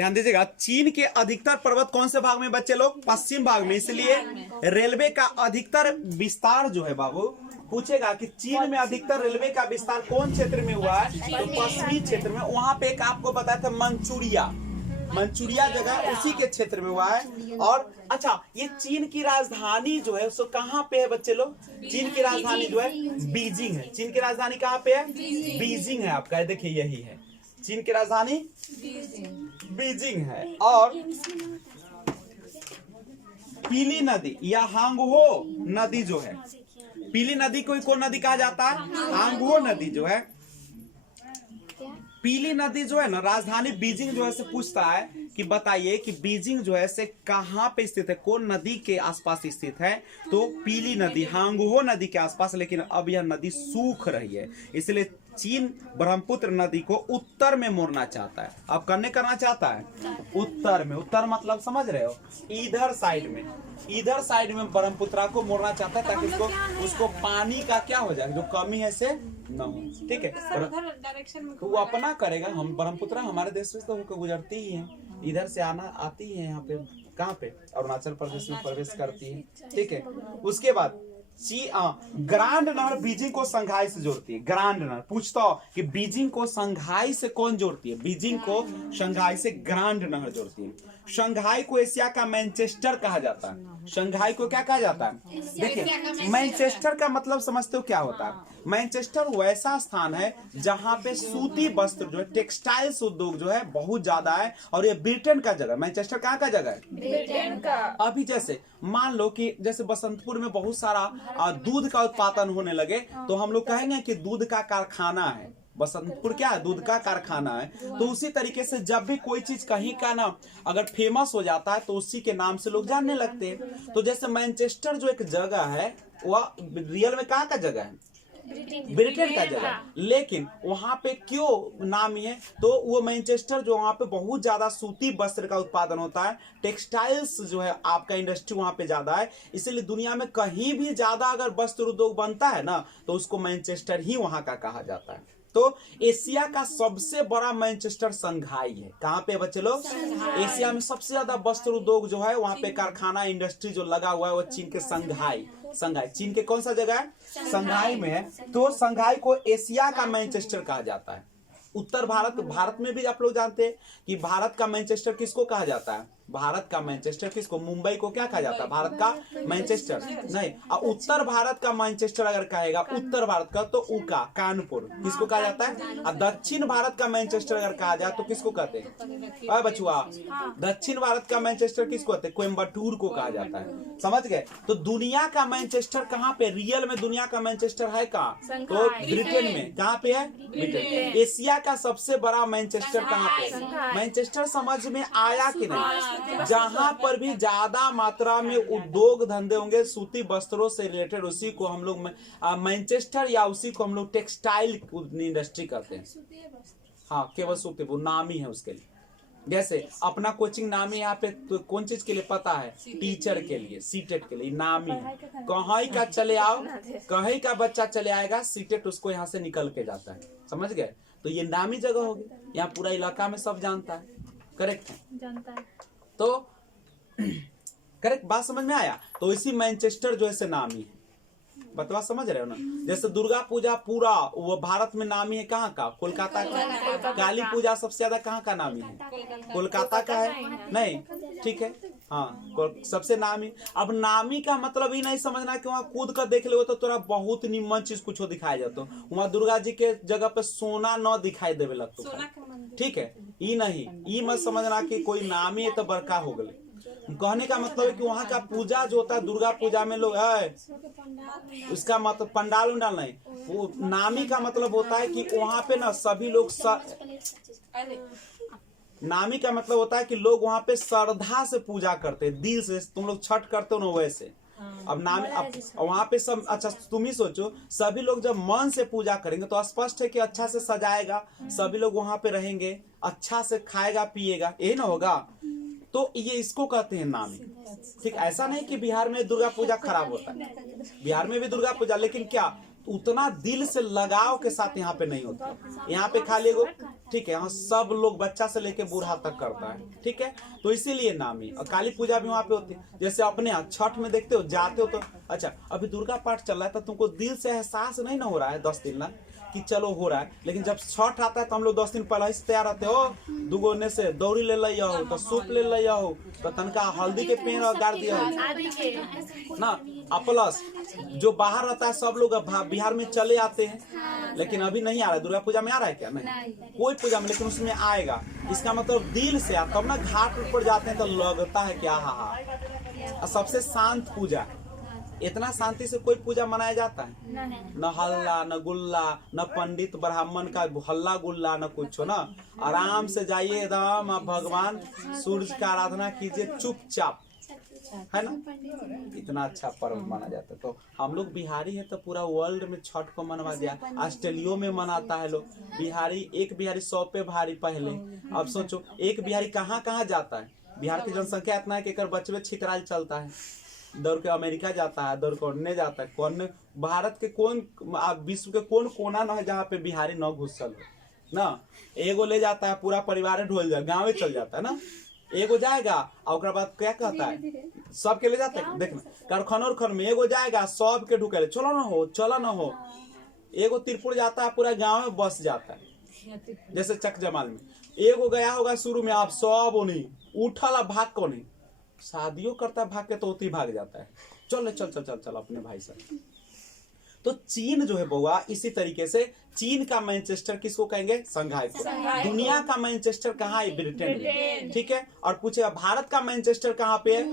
ध्यान दीजिएगा, चीन के अधिकतर पर्वत कौन से भाग में बच्चे लोग? पश्चिम भाग में। इसलिए रेलवे का अधिकतर विस्तार जो है बाबू, पूछेगा कि चीन में अधिकतर रेलवे का विस्तार कौन क्षेत्र में हुआ है, तो पश्चिमी क्षेत्र में। वहां पे एक आपको बताया था मंचूरिया जगह उसी के क्षेत्र में हुआ है। और अच्छा, ये चीन की राजधानी जो है सो कहाँ पे है बच्चे लोग? चीन की राजधानी जो है बीजिंग है। चीन की राजधानी कहाँ पे है? बीजिंग है आपका, देखिए यही है चीन की राजधानी बीजिंग है। और पीली नदी या हांगहो नदी जो है, पीली नदी को कौन नदी कहा जाता है? हांगहो नदी जो है, पीली नदी जो है ना, राजधानी बीजिंग जो है से पूछता है कि बताइए कि बीजिंग जो है से कहां पे स्थित है, कौन नदी के आसपास स्थित है? तो पीली नदी, हांगहो नदी के आसपास। लेकिन अब यह नदी सूख रही है, इसलिए चीन ब्रह्मपुत्र नदी को उत्तर में मोड़ना चाहता है। अब करना चाहता है उत्तर में। उत्तर मतलब समझ रहे हो? इधर साइड में ब्रह्मपुत्र को मोड़ना चाहता है, ताकि उसको पानी का क्या हो जाए, जो कमी है से न हो। ठीक है, वो अपना करेगा। हम ब्रह्मपुत्र हमारे देश में तो होकर गुजरती ही है, इधर से आती है यहाँ पे, कहाँ पे? अरुणाचल प्रदेश में प्रवेश करती है। ठीक है, उसके बाद ग्रांड नहर बीजिंग को संघाई से जोड़ती है। ग्रांड नहर पूछता हो कि बीजिंग को संघाई से कौन जोड़ती है? बीजिंग को संघाई से ग्रांड नहर जोड़ती है। शंघाई को एशिया का मैनचेस्टर कहा जाता है। शंघाई को क्या कहा जाता है? देखिए, मैनचेस्टर का मतलब समझते हो क्या होता है? मैनचेस्टर वैसा स्थान है जहां पे सूती वस्त्र जो है, टेक्सटाइल्स उद्योग जो है बहुत ज्यादा है, और ये ब्रिटेन का जगह। मैनचेस्टर कहाँ का जगह है? ब्रिटेन का। अभी जैसे मान लो कि जैसे बसंतपुर में बहुत सारा दूध का उत्पादन होने लगे, तो हम लोग कहेंगे कि दूध का कारखाना है। बसंतपुर क्या है? दूध का कारखाना है। तो उसी तरीके से जब भी कोई चीज कहीं का ना अगर फेमस हो जाता है, तो उसी के नाम से लोग जानने लगते हैं। तो जैसे मैनचेस्टर जो एक जगह है, वह रियल में कहाँ का जगह है? ब्रिटेन का जगह। लेकिन वहां पे क्यों नाम है? तो वो मैनचेस्टर जो वहां पे बहुत ज्यादा सूती वस्त्र का उत्पादन होता है, टेक्सटाइल्स जो है आपका इंडस्ट्री वहां पे ज्यादा है, इसलिए दुनिया में कहीं भी ज्यादा अगर वस्त्र उद्योग बनता है ना, तो उसको मैनचेस्टर ही वहां का कहा जाता है। तो एशिया का सबसे बड़ा मैनचेस्टर संघाई है। कहाँ पे बच्चे लोग? एशिया में सबसे ज्यादा वस्त्र उद्योग जो है, वहां पे कारखाना इंडस्ट्री जो लगा हुआ है, वो चीन के संघाई चीन के कौन सा जगह है? संघाई में है। तो संघाई को एशिया का मैनचेस्टर कहा जाता है। उत्तर भारत में भी आप लोग जानते हैं कि भारत का मैनचेस्टर किसको कहा जाता है? भारत का मैनचेस्टर किसको? मुंबई को क्या कहा जाता है? भारत का मैनचेस्टर नहीं। और उत्तर भारत का मैनचेस्टर अगर कहेगा उत्तर भारत का, तो उका कानपुर किसको कहा जाता है? और दक्षिण भारत का मैनचेस्टर अगर कहा जाए तो किसको कहते हैं? बचुआ, दक्षिण भारत का मैनचेस्टर किसको कहते हैं? कोयम्बटूर को कहा जाता है। समझ गए? तो दुनिया का मैनचेस्टर कहाँ पे रियल में? दुनिया का मैनचेस्टर है कहाँ? तो ब्रिटेन में। कहाँ पे है? ब्रिटेन। एशिया का सबसे बड़ा मैनचेस्टर कहाँ पे? मैनचेस्टर समझ में आया कि नहीं? जहां पर भी ज्यादा मात्रा में उद्योग धंधे होंगे सूती वस्त्रों से रिलेटेड, उसी को हम लोग मैनचेस्टर या उसी को हम लोग टेक्सटाइल इंडस्ट्री कहते हैं। हाँ, केवल सूती, वो नाम ही है उसके लिए। जैसे अपना कोचिंग नाम ही यहाँ पे तो कौन चीज के लिए पता है? टीचर के लिए, सीटेट के लिए नाम ही है। कहीं का चले आओ, कहीं का बच्चा चले आएगा, सीटेट उसको यहाँ से निकल के जाता है। समझ गए? तो ये नामी जगह होगी, यहाँ पूरा इलाका में सब जानता है। करेक्ट है? जानता है। तो करेक्ट बात समझ में आया? तो इसी मैनचेस्टर जो है नामी है। बतवा समझ रहे हो ना? जैसे दुर्गा पूजा पूरा वो भारत में नामी है, कहाँ का? कोलकाता का। काली पूजा सबसे ज्यादा कहाँ का नामी है? कोलकाता का है। नहीं, ठीक है, हाँ, सबसे नामी। अब नामी का मतलब ही नहीं समझना कि वहाँ कूद कर देख ले तो तोरा बहुत निम्न चीज कुछ दिखाई जाता। वहाँ दुर्गा जी के जगह पे सोना न दिखाई देवे लगता। ठीक है, ये नहीं, ये मत समझना कि कोई नामी है तो बड़का हो गए। कहने का मतलब है कि वहाँ का पूजा जो होता है दुर्गा पूजा में लोग है, उसका मतलब पंडाल उंडाल नहीं, वो नामी का मतलब होता है कि वहाँ पे ना सभी लोग नामी का मतलब होता है कि लोग वहाँ पे श्रद्धा से पूजा करते हैं, दिल से। तुम लोग छठ करते हो ना वैसे। अब नामी, अब वहाँ पे सब, अच्छा तुम ही सोचो, सभी लोग जब मन से पूजा करेंगे तो स्पष्ट है कि अच्छा से सजाएगा, सभी लोग वहाँ पे रहेंगे, अच्छा से खाएगा पिएगा, यही ना होगा? तो ये इसको कहते हैं नामी। ठीक, ऐसा नहीं कि बिहार में दुर्गा पूजा खराब होता है, बिहार में भी दुर्गा पूजा, लेकिन क्या उतना दिल से लगाव के साथ यहाँ पे नहीं होता। यहाँ पे खाली एगो ठीक है, यहाँ सब लोग बच्चा से लेके बूढ़ा तक करता है, ठीक है, तो इसीलिए नामी। और काली पूजा भी वहाँ पे होती है। जैसे अपने यहाँ छठ में देखते हो, जाते हो तो अच्छा अभी दुर्गा पाठ चल रहा है तो तुमको दिल से एहसास नहीं ना हो रहा है 10 दिन ना कि चलो हो रहा है, लेकिन जब छठ आता है तो हम लोग 10 दिन पहले से तैयार रहते हो, दूगो ने से दौरी ले लिया हो, तो सूप ले लिया हो, तो तनका हल्दी के पेड़ गाड़ दिया हो ना। प्लस जो बाहर रहता है सब लोग बिहार में चले आते हैं, लेकिन अभी नहीं आ रहा है। दुर्गा पूजा में आ रहा है क्या? नहीं, कोई पूजा में, लेकिन उसमें आएगा। इसका मतलब दिल से तब ना घाट ऊपर जाते हैं तो लगता है क्या हा। सबसे शांत पूजा, इतना शांति से कोई पूजा मनाया जाता है? न हल्ला न गुल्ला, न पंडित ब्राह्मण का हल्ला गुल्ला, न कुछ ना। आराम से जाइए एकदम, आप भगवान सूर्य का आराधना कीजिए चुपचाप, है ना। इतना अच्छा पर्व माना जाता है। तो हम लोग बिहारी है तो पूरा वर्ल्ड में छठ को मनवा दिया। ऑस्ट्रेलिया में मनाता है लोग। बिहारी, एक बिहारी 100 पे भारी पहले। अब सोचो एक बिहारी कहाँ कहाँ जाता है। बिहार की जनसंख्या इतना है कि एक बचवे छितराल चलता है, दौड़ के अमेरिका जाता है, दौड़ के जाता है। कौन भारत के कौन, विश्व के कौन कोना न है जहाँ पे बिहारी न घुसल हो ना। एगो ले जाता है पूरा परिवार ढोल जाए, गाँव चल जाता है ना। एगो जाएगा और बाद क्या कहता है, सबके ले जाता है। देखना कारखाना में एगो जाएगा, सबके ढुके चलो ना हो, चलो ना हो। एगो तिरपुर जाता है, पूरा गांव में बस जाता है। जैसे चक जमाल में एगो गया होगा शुरू में, आप सब नहीं उठला भाग को नहीं, शादियों करता है भाग के तो भाग जाता है। चल चल चल चल चल अपने भाई साहब। तो चीन जो है बउआ, इसी तरीके से चीन का मैनचेस्टर किसको कहेंगे? संघाई को। दुनिया का मैनचेस्टर कहाँ है? ब्रिटेन में, ठीक है। और पूछेगा भारत का मैनचेस्टर कहाँ पे है?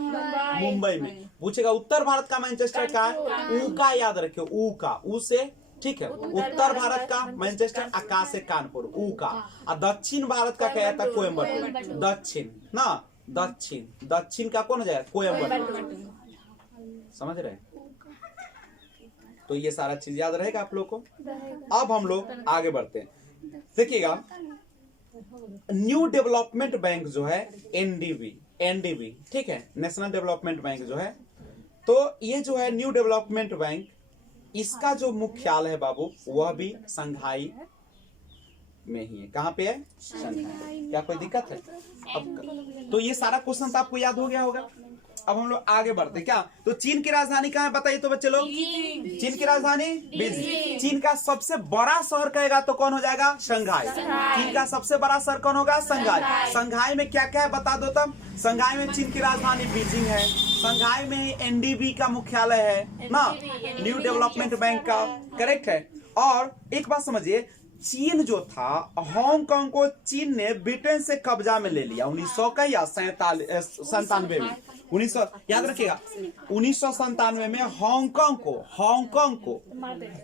मुंबई में। पूछेगा उत्तर भारत का मैनचेस्टर कहाँ है? ऊ का याद रखियो, ऊ का, ऊ से, ठीक है। उत्तर भारत का मैनचेस्टर आकाश से कानपुर, ऊ का। और दक्षिण भारत का क्या था? कोयम्बटूर। दक्षिण ना, दक्षिण का कौन हो जाएगा? कोयम्बटूर। समझ रहे? तो ये सारा चीज याद रहेगा आप लोग को। अब हम लोग आगे बढ़ते हैं। देखिएगा न्यू डेवलपमेंट बैंक जो है एनडीबी, ठीक है, नेशनल डेवलपमेंट बैंक जो है, तो ये जो है न्यू डेवलपमेंट बैंक, इसका जो मुख्यालय है बाबू वह भी संघाई में ही है। कहाँ पे है? संघाई। क्या कोई दिक्कत है? अब तो ये सारा क्वेश्चन तो आपको याद हो गया होगा। अब हम लोग आगे बढ़ते क्या। तो चीन की राजधानी कहाँ है बताइए तो बच्चे लोग? चीन की राजधानी बीजिंग। चीन का सबसे बड़ा शहर कहेगा तो कौन हो जाएगा? शंघाई। चीन का सबसे बड़ा शहर कौन होगा? शंघाई। शंघाई में क्या क्या है बता दो तब। शंघाई में चीन की राजधानी बीजिंग है। शंघाई में ही एनडीबी का मुख्यालय है ना, न्यू डेवलपमेंट बैंक का, करेक्ट है। और एक बात समझिए, चीन जो था, हांगकांग को चीन ने ब्रिटेन से कब्जा में ले लिया 1900 का या 97 में। 1900 याद रखिएगा, 1997 में हांगकांग को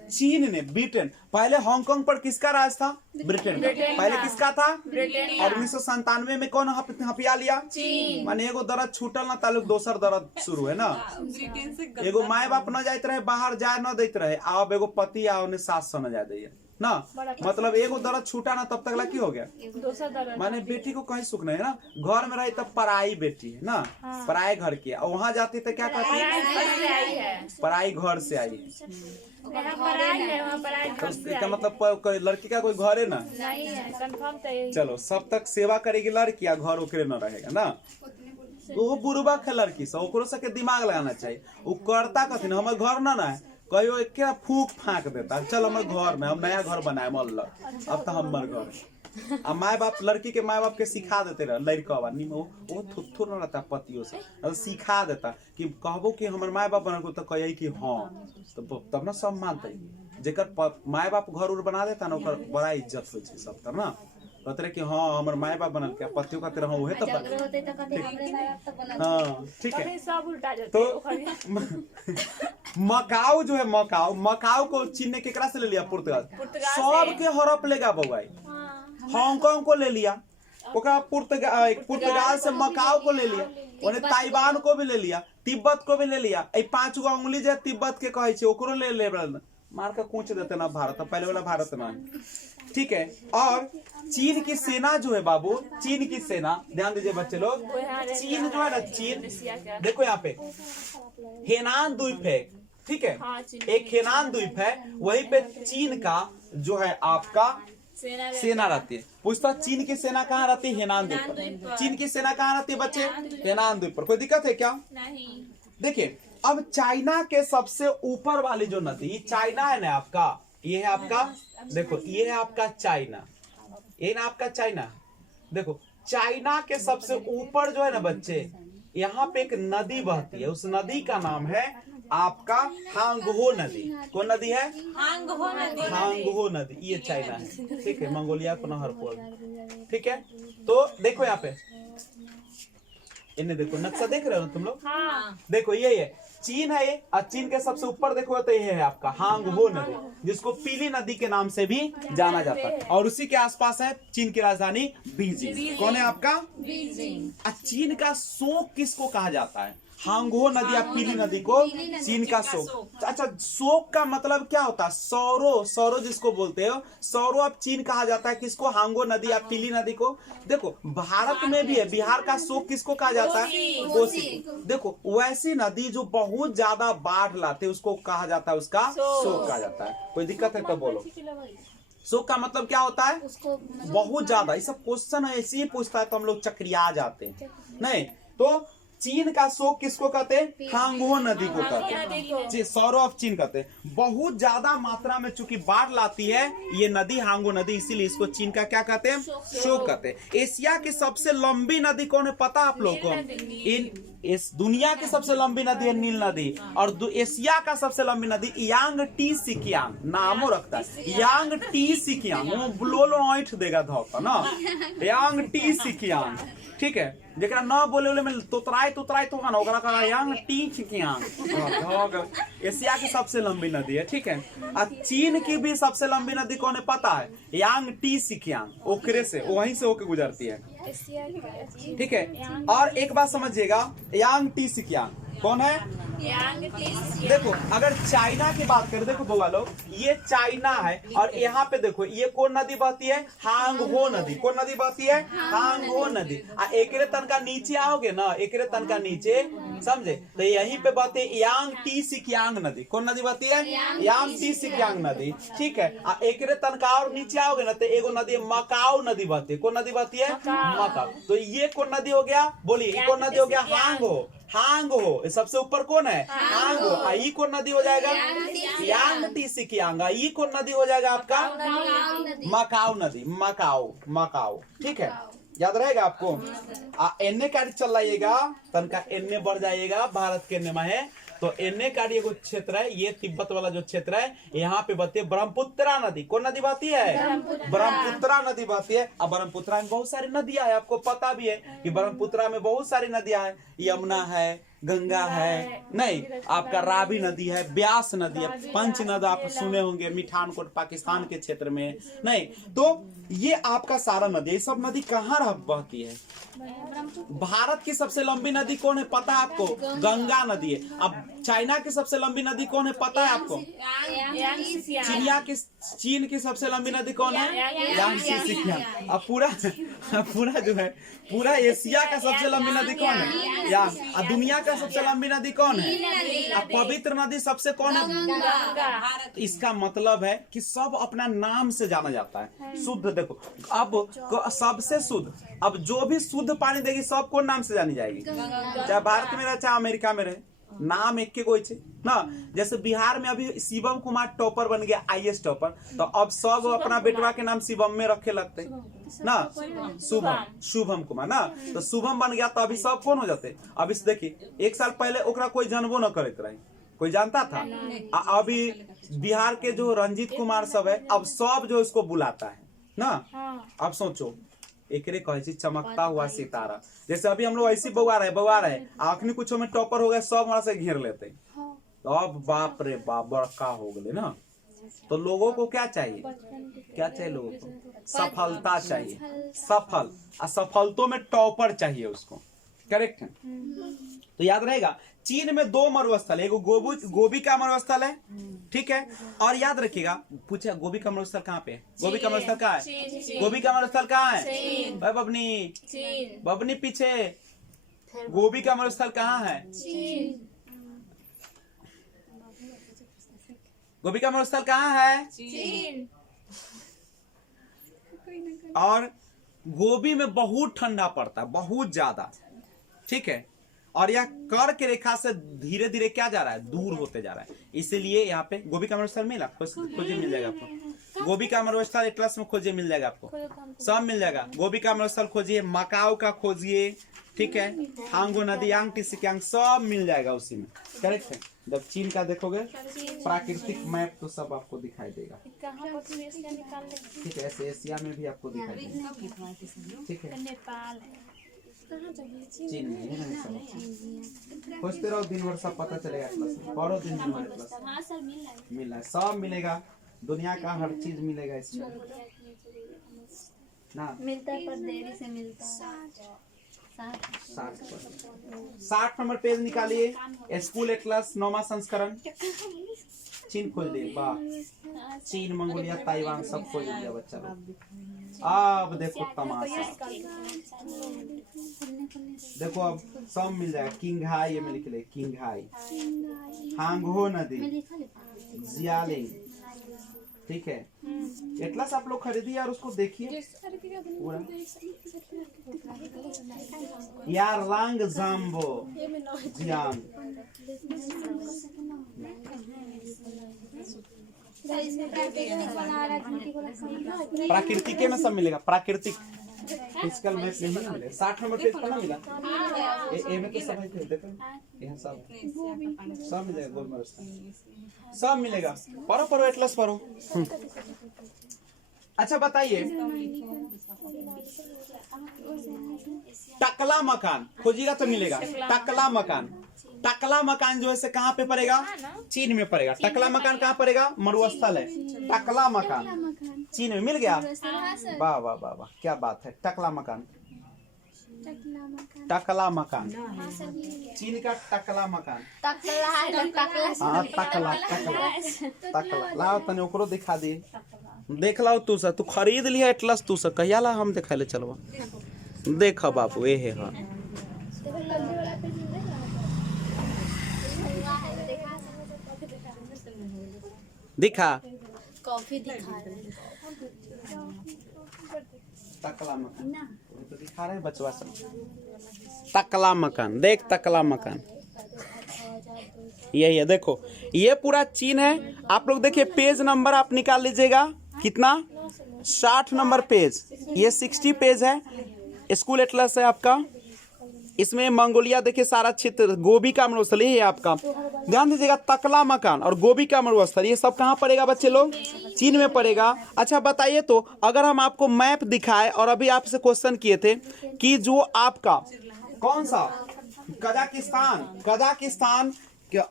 चीन ने, ब्रिटेन, पहले हांगकांग पर किसका राज था? ब्रिटेन का। पहले किसका था? और 1997 में कौन हपिया लिया? चीन। माने एगो दर्द छूटल ना तालुक दोसर दर्द शुरू है ना। एगो माए बाप न जाते रहे, बाहर जाए न देते रहे, अब एगो पति आ उन्हें सास न जा दे ना, मतलब एगो दर्द छूटा ना तब तक ला की हो गया। माने बेटी को कहीं सुख नहीं है ना, घर में रही तब पराई बेटी है ना, पराई घर की, और वहां जाती तो क्या कहती है? पराई घर से आई। तो इसका मतलब लड़की का कोई घर है ना? चलो सब तक सेवा करेगी लड़की, घर ओकरे न रहेगा ना। तो वो बुरबक है लड़की से, ओकरो से दिमाग लगाना चाहिए। वो करता कथी ना, हमारे घर ना है, कहियो एक फूक फाँक देता, चल हमारे घर में हम नया घर बनाए मल्ल, अब तो हमारे घर। अब माए बाप, लड़की के माए बाप के सिखा देते रहे, लड़का वो थुथुर न रहता पतियों से, तो सिखा देता कि कहबो कि हमारे माए बाप बना तो कहे कि हाँ, तो तब ना सब मानते। जेकर माए बाप घर उर बना देता ना, ओकर बड़ा इज्जत हो सब तब ना, कहते कि हाँ हमारे माए बाप बनल क्या, पतियों का तेरा उहे तो हाँ, ठीक है। तो मकाऊ जो है, मकाऊ को चीन ने केकरा से ले लिया? पुर्तगाल। सब के हड़प लेगा बउआई, हांगकांग को ले लिया, पुर्तगाल से मकाऊ को ले लिया, उन्हें ताइवान को भी ले लिया, तिब्बत को भी ले लिया। 5 गो उंगली जो तिब्बत के कहे छे ओकरो ले ले, मार के कूच देते ना भारत, पहले वाला भारत ना, ठीक है। और चीन की सेना जो है बाबू, चीन की सेना, ध्यान दीजिए बच्चे लोग, चीन जो है ना, चीन देखो यहाँ पे हेनान द्वीप है, ठीक है, एक हेनान द्वीप है, वहीं पे चीन का जो है आपका सेना रहती है। पूछता चीन की सेना कहाँ रहती है? हेनान द्वीप पर। चीन की सेना कहाँ रहती है बच्चे? हेनान द्वीप पर। कोई दिक्कत है क्या? नहीं। देखिए अब चाइना के सबसे ऊपर वाली जो नदी, चाइना है ना आपका, ये है आपका, देखो ये है आपका चाइना, ये ना आपका चाइना। देखो चाइना के सबसे ऊपर जो है ना बच्चे, यहाँ पे एक नदी बहती है, उस नदी का नाम है आपका हांगहो नदी। कौन नदी है? हांगहो नदी। हांगहो नदी, ये चाइना है, ठीक है, मंगोलिया को नहर पर, ठीक है। तो देखो यहाँ पे, इन्हें देखो, नक्शा देख रहे हो तुम लोग? हाँ। देखो ये चीन है ये, और चीन के सबसे ऊपर देखो तो ये है आपका हांगहो नदी, जिसको पीली नदी के नाम से भी जाना जाता है, और उसी के आसपास है चीन की राजधानी बीजिंग। कौन है आपका? बीजिंग। चीन का शोक किसको कहा जाता है? हांगहो नदी या पीली नदी को चीन का शोक। अच्छा, शोक का मतलब क्या होता है? सौरो, सौरो जिसको बोलते हो, सौरो अब चीन कहा जाता है किसको? हांगहो नदी या पीली नदी को। देखो भारत में भी है, बिहार का शोक किसको कहा जाता है? कोसी। देखो वैसी नदी जो बहुत ज्यादा बाढ़ लाते उसको कहा जाता है, उसका शोक कहा जाता है। कोई दिक्कत है तो बोलो। शोक का मतलब क्या होता है? बहुत ज्यादा। ये सब क्वेश्चन ऐसे ही पूछता है तो हम लोग चक्रिया जाते हैं। नहीं तो चीन का शोक किसको कहते हैं? हांगहो नदी को कहते हैं, सौरो ऑफ चीन कहते हैं। बहुत ज्यादा मात्रा में चूंकि बाढ़ लाती है ये नदी, हांगहो नदी, इसीलिए इसको चीन का क्या कहते हैं? शोक कहते हैं। एशिया की सबसे लंबी नदी कौन है पता आप लोग को? इस दुनिया की सबसे लंबी नदी है नील नदी, और एशिया का सबसे लंबी नदी यांग टी सिकियांग, नामो रखता है यांग टी सिकियांग, वो ब्लोलो ऐठ देगा धोखा ना, यांग टी सिकियांग, ठीक है। जेकरा न बोले में तोतराय तोतराय तो ना, ओकरा कहा यांग टी सिकियांग। एशिया की सबसे लंबी नदी है, ठीक है। और चीन की भी सबसे लंबी नदी कौन है पता है? यांग टी सिकियांग, ओकरे से वहीं से होके गुजरती है, ठीक है। और एक बात समझिएगा, यांग टी सिकियांग कौन है? देखो अगर चाइना की बात करें, देखो बउआ लोग ये चाइना है, और यहाँ पे देखो ये कौन नदी बहती है? हांगहो नदी। कौन नदी बहती है? हांगहो नदी। एकरे तन का नीचे आओगे ना, एकरे तन का नीचे, समझे, तो यहीं पे बहती है यांग टी सिकियांग नदी। कौन नदी बहती है? यांग टी सिकियांग नदी, ठीक है। एकरे तन का और नीचे आओगे ना तो एगो नदी मकाओ नदी बहती है। कौन नदी बहती है? मकाओ। तो ये कौन नदी हो गया? बोलिए कौन नदी हो गया? हांगहो। हांगहो सबसे ऊपर कौन है? हांगहो। ई कौन नदी हो जाएगा? यांग टी सिकियांग। ई कौन नदी हो जाएगा आपका? मकाओ नदी, मकाओ, मकाओ, ठीक है, याद रहेगा आपको। एनए कार्ड चल जाइएगा, तन का एनए बढ़ जाइएगा, भारत के एनए में है तो एनए कार्ड एगो क्षेत्र है, ये तिब्बत वाला जो क्षेत्र है, यहाँ पे बहती है ब्रह्मपुत्रा नदी। कौन नदी बहती है? ब्रह्मपुत्रा नदी बहती है। अब ब्रह्मपुत्रा में बहुत सारी नदियां है, आपको पता भी है कि ब्रह्मपुत्रा में बहुत सारी नदियां है, यमुना है, गंगा है, नहीं आपका रावी नदी है, ब्यास नदी है, पंच नदी आप सुने होंगे, मिठानकोट पाकिस्तान के क्षेत्र में, नहीं तो ये आपका सारा नदी, ये सब नदी कहाँ बहती है? भारत की सबसे लंबी नदी कौन है पता है आपको? गंगा नदी है। अब चाइना की सबसे लंबी नदी कौन है पता है आपको? चीन की सबसे लंबी नदी कौन है? Yangtze Sikiang. अब पूरा जो है पूरा एशिया का सबसे लंबी नदी कौन है? यांग। और दुनिया का सबसे लंबी नदी कौन है? अब पवित्र नदी सबसे कौन है? इसका मतलब है कि सब अपना नाम से जाना जाता है, शुद्ध। देखो अब सबसे शुद्ध, अब जो भी शुद्ध पानी देगी सब कौन नाम से जानी जाएगी? चाहे भारत में रहे चाहे अमेरिका में रहे, नाम एक के कोई ना। जैसे बिहार में अभी शिवम कुमार टॉपर बन गया, आईएएस टॉपर, तो अब सब अपना बेटवा के नाम शिवम में रखे लगते ना, शुभम कुमार ना, तो शुभम बन गया तो अभी सब कौन हो जाते? अभी देखिए 1 साल पहले ओकरा कोई जानबो न करते रहे, कोई जानता था? अभी बिहार के जो रंजीत कुमार सब है, अब सब जो इसको बुलाता है ना। अब सोचो एकरे कहे चमकता हुआ सितारा, जैसे अभी हम लोग ऐसी बउआ रहे आखिरी कुछ में टॉपर हो गए, सब हमारा से घेर लेते, तो अब बाप रे बाप बड़का हो गए ना। तो लोगों को क्या चाहिए? क्या चाहिए लोगों को? सफलता चाहिए, सफल, असफलतों में टॉपर चाहिए उसको, करेक्ट है। तो याद रहेगा चीन में 2 मरुस्थल है, एगो गोबी का मरुस्थल है, ठीक है। और याद रखिएगा, पूछे गोबी का मरुस्थल कहाँ पे है? गोबी का मरुस्थल कहाँ है? गोबी का मरुस्थल कहाँ है? बबनी बबनी पीछे, गोबी का मरुस्थल कहाँ है? गोबी का मरुस्थल कहाँ है? और गोभी में बहुत ठंडा पड़ता है, बहुत ज्यादा, ठीक है। और यह कर्क की रेखा से धीरे धीरे क्या जा रहा है, दूर होते जा रहा है। इसीलिए यहाँ पे गोभी का मरुस्थल मिला, खोजिए मिल जाएगा आपको। गोभी का मरुस्थल एटलस में खोजिए मिल जाएगा आपको, सब मिल जाएगा। गोभी का मरुस्थल खोजिए, मकाओ का खोजिए, ठीक है। हांगो नदी, यांग टिसिक्यांग सब मिल जाएगा उसी में, करेक्ट है। जब चीन का देखोगे प्राकृतिक मैप तो सब आपको दिखाई देगा, ठीक है। ऐसे एशिया में भी आपको दिखाई देगा, ठीक है। नेपाल चीन में है ना सब। खोजते रहो, दिन भर सब पता चलेगा एटलस में, पढ़ो दिन भर एटलस मिल रहा है, सब मिलेगा, दुनिया का हर चीज मिलेगा इसमें ना। मिलता है पर देरी से मिलता है। 60 नंबर पेज निकालिए, स्कूल एटलस 9वां संस्करण। चीन खोल दे, वाह, चीन, मंगोलिया, ताइवान सब खोल दिया बच्चा लोग। अब देखो तमाशा, देखो अब सब मिल जाएगा। किंगहाई, ये में लिख ले, किंगहाई, हांगहो नदी, जियालिंग, ठीक है। एटलस आप लोग खरीदिए और उसको देखिए पूरा। यारलांग जाम्बो, जियांग, प्राकृतिक में सब मिलेगा, प्राकृतिक फिजिकल मैप में नहीं मिलेगा। 60 नंबर पेज पर ना मिला, ए में तो सब है, देखो यहाँ सब मिल जाएगा, गोल मरुस्थल सब मिलेगा। पढ़ो एटलस पढ़ो। अच्छा बताइए, टकला मकान खोजिएगा तो मिलेगा। टकला मकान, टकला मकान जो है कहाँ पे पड़ेगा, चीन में पड़ेगा। टकला मकान कहाँ पड़ेगा, मरुस्थल है। टकला मकान चीन में मिल गया, वाह वाह वाह वाह, क्या बात है। टकला मकान, टकला मकान, चीन का टकला मकान, हाँ टकला टकला लाओ तने ओकरो दिखा दिए, देख लाओ तू सा, तू खरीद लिया एटलस तू सा, कहिया ला हम देखा ले चलवा, देख बाबू ये है। हाँ दिखा, कॉफी दिखा टकला मकान तो दिखा रहे बचवा सब। टकला मकान देख, टकला मकान यही है, देखो ये पूरा चीन है। आप लोग देखिए पेज नंबर आप निकाल लीजिएगा, कितना 60 नंबर पेज, ये 60 पेज है, स्कूल एटलस है आपका। इसमें मंगोलिया देखिए सारा क्षेत्र, गोभी का मरुस्थल ये है आपका, ध्यान दीजिएगा। टकला मकान और गोभी का मरुस्थल ये सब कहाँ पड़ेगा बच्चे लोग, चीन में पड़ेगा। अच्छा बताइए तो, अगर हम आपको मैप दिखाए और अभी आपसे क्वेश्चन किए थे कि जो आपका कौन सा कजाकिस्तान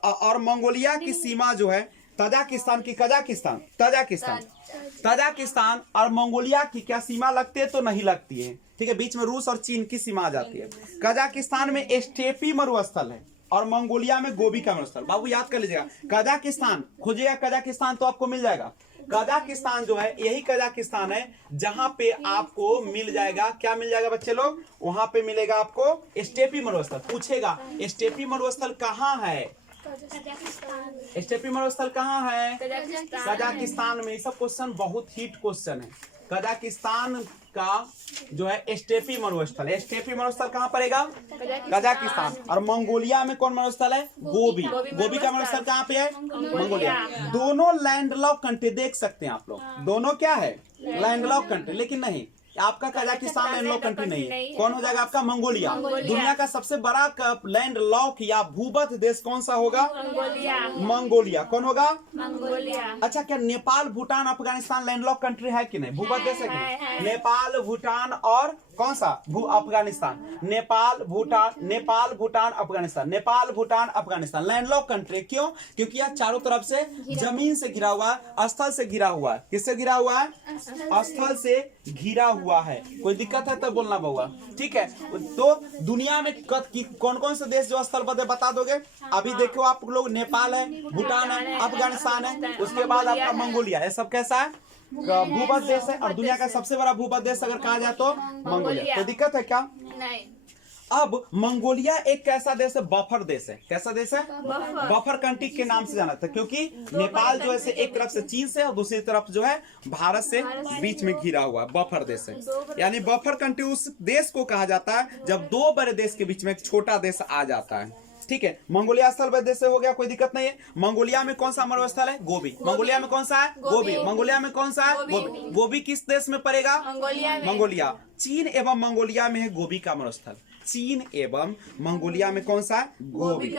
और मंगोलिया की सीमा जो है, तजाकिस्तान और मंगोलिया की क्या सीमा लगती है, तो नहीं लगती है, ठीक है। बीच में रूस और चीन की सीमा आ जाती है। कजाकिस्तान में स्टेपी मरुस्थल है और मंगोलिया में गोभी का मरुस्थल। बाबू याद कर लीजिएगा, कजाकिस्तान खोजिएगा, कजाकिस्तान तो आपको मिल जाएगा। कजाकिस्तान जो है यही कजाकिस्तान है जहां पे आपको मिल जाएगा, क्या मिल जाएगा बच्चे लोग, वहां पे मिलेगा आपको स्टेपी मरुस्थल। पूछेगा स्टेपी मरुस्थल कहाँ है, स्टेपी मरुस्थल कहाँ है, कजाकिस्तान में। सब क्वेश्चन बहुत हिट क्वेश्चन है। कजाकिस्तान का जो है स्टेपी मरुस्थल है, स्टेपी मरुस्थल कहाँ पड़ेगा, कजाकिस्तान। और मंगोलिया में कौन मरुस्थल है, गोभी का मरुस्थल कहाँ पे है, मंगोलिया। दोनों लैंडलॉक कंट्री देख सकते हैं आप लोग, दोनों क्या है लैंडलॉक कंट्री, लेकिन नहीं आपका कजाकिस्तान लैंडलॉक कंट्री नहीं है। कौन हो जाएगा आपका, मंगोलिया। दुनिया का सबसे बड़ा लैंडलॉक या भूमध्य देश कौन सा होगा, मंगोलिया। कौन होगा, मंगोलिया। अच्छा क्या नेपाल, भूटान, अफगानिस्तान लैंडलॉक कंट्री है कि नहीं, भूमध्य देश है कि नहीं। नेपाल, भूटान और कौन सा, अफगानिस्तान। Nepal, Bhutan, Afghanistan landlocked country. क्यों, क्योंकि यह चारों तरफ से जमीन से घिरा हुआ है, स्थल से घिरा हुआ है। किससे घिरा हुआ है, स्थल से घिरा हुआ है। कोई दिक्कत है तो बोलना बउआ, ठीक है। तो दुनिया में कौन कौन से देश जो स्थल पर बता दोगे, अभी देखो आप लोग, नेपाल है, भूटान है, अफगानिस्तान है, उसके बाद आपका मंगोलिया। ये सब कैसा है, भूमध्य देश है। और दुनिया का सबसे बड़ा भूमध्य देश अगर कहा जाए तो मंगोलिया। कोई दिक्कत है क्या, नहीं। अब मंगोलिया एक कैसा देश है, बफर देश है। कैसा देश है? बफर कंट्री के नाम से जाना था, क्योंकि नेपाल जो है एक तरफ से चीन से और दूसरी तरफ जो है भारत से बीच में घिरा हुआ बफर देश है। यानी बफर कंट्री उस देश को कहा जाता है जब दो बड़े देश के बीच में एक छोटा देश आ जाता है। ठीक है, मंगोलिया स्थल देश से हो गया, कोई दिक्कत नहीं है। मंगोलिया में कौन सा मरुस्थल है? गोबी। मंगोलिया में कौन सा है? गोबी। मंगोलिया में कौन सा है? गोबी। गोबी किस देश में पड़ेगा? मंगोलिया। चीन एवं मंगोलिया में है गोबी का मरुस्थल। चीन एवं मंगोलिया में कौन सा है? गोबी।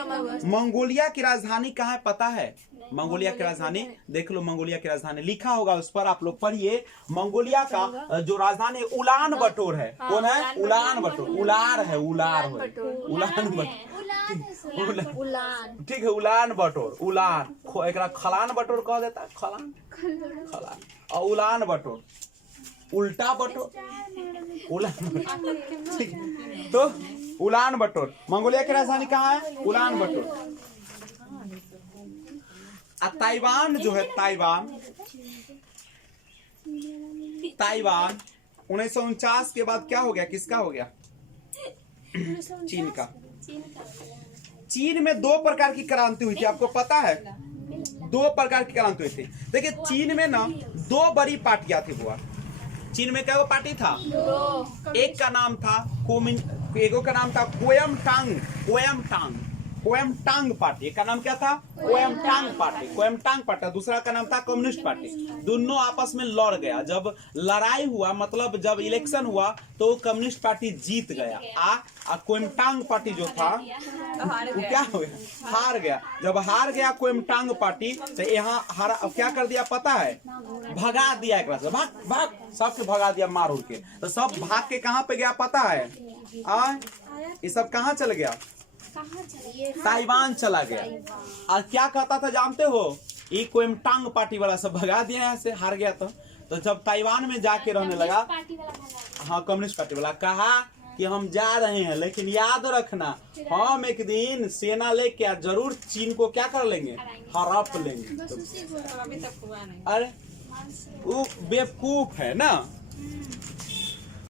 मंगोलिया की राजधानी कहाँ है पता है? मंगोलिया की राजधानी देख लो, मंगोलिया की राजधानी लिखा होगा उस पर, आप लोग पढ़िए। मंगोलिया का जो राजधानी उलान बटोर है। कौन है? उलान बटोर। उलार है, उलार है, उलान बटोर। ठीक है, उलान बटोर। उलान एक खलान बटोर कह देता है, खलान खलान, और उलान बटोर उल्टा बटोर, उलान बटोर। ठीक है, तो उलान बटोर मंगोलिया की राजधानी कहाँ है? उलान बटोर। ताइवान जो है, ताइवान 1949 के बाद क्या हो गया? किसका हो गया? चीन का। चीन में दो प्रकार की क्रांति हुई थी, आपको पता है? दो प्रकार की क्रांति हुई थी। देखिए, चीन में ना दो बड़ी पार्टियां थी बुआ। चीन में क्या पार्टी था? एक का नाम था एगो का नाम था कोयमटांग पार्टी। एक का नाम क्या था? कोयमटांग पार्टी। दूसरा का नाम था कम्युनिस्ट पार्टी। दोनों आपस में लड़ गया। जब लड़ाई हुआ, मतलब जब इलेक्शन हुआ, तो कम्युनिस्ट पार्टी जीत गया। कोयमटांग पार्टी जो था वो क्या हो गया? हार गया। जब हार गया कोयमटांग पार्टी, तो यहाँ क्या कर दिया पता है? भगा दिया एक से, भाग सबके भगा दिया मार उड़ के। तो सब भाग के कहाँ पे गया पता है? ये सब कहाँ चल गया? ताइवान चला गया। और क्या कहता था जानते हो? ये कोयमटांग पार्टी वाला सब भगा दिया यहाँ से, हार गया। तो जब ताइवान में जाके रहने लगा, हाँ कम्युनिस्ट पार्टी वाला कहा कि हम जा रहे हैं, लेकिन याद रखना हम एक दिन सेना लेके जरूर चीन को क्या कर लेंगे? हड़प लेंगे। अरे वो बेवकूफ है ना।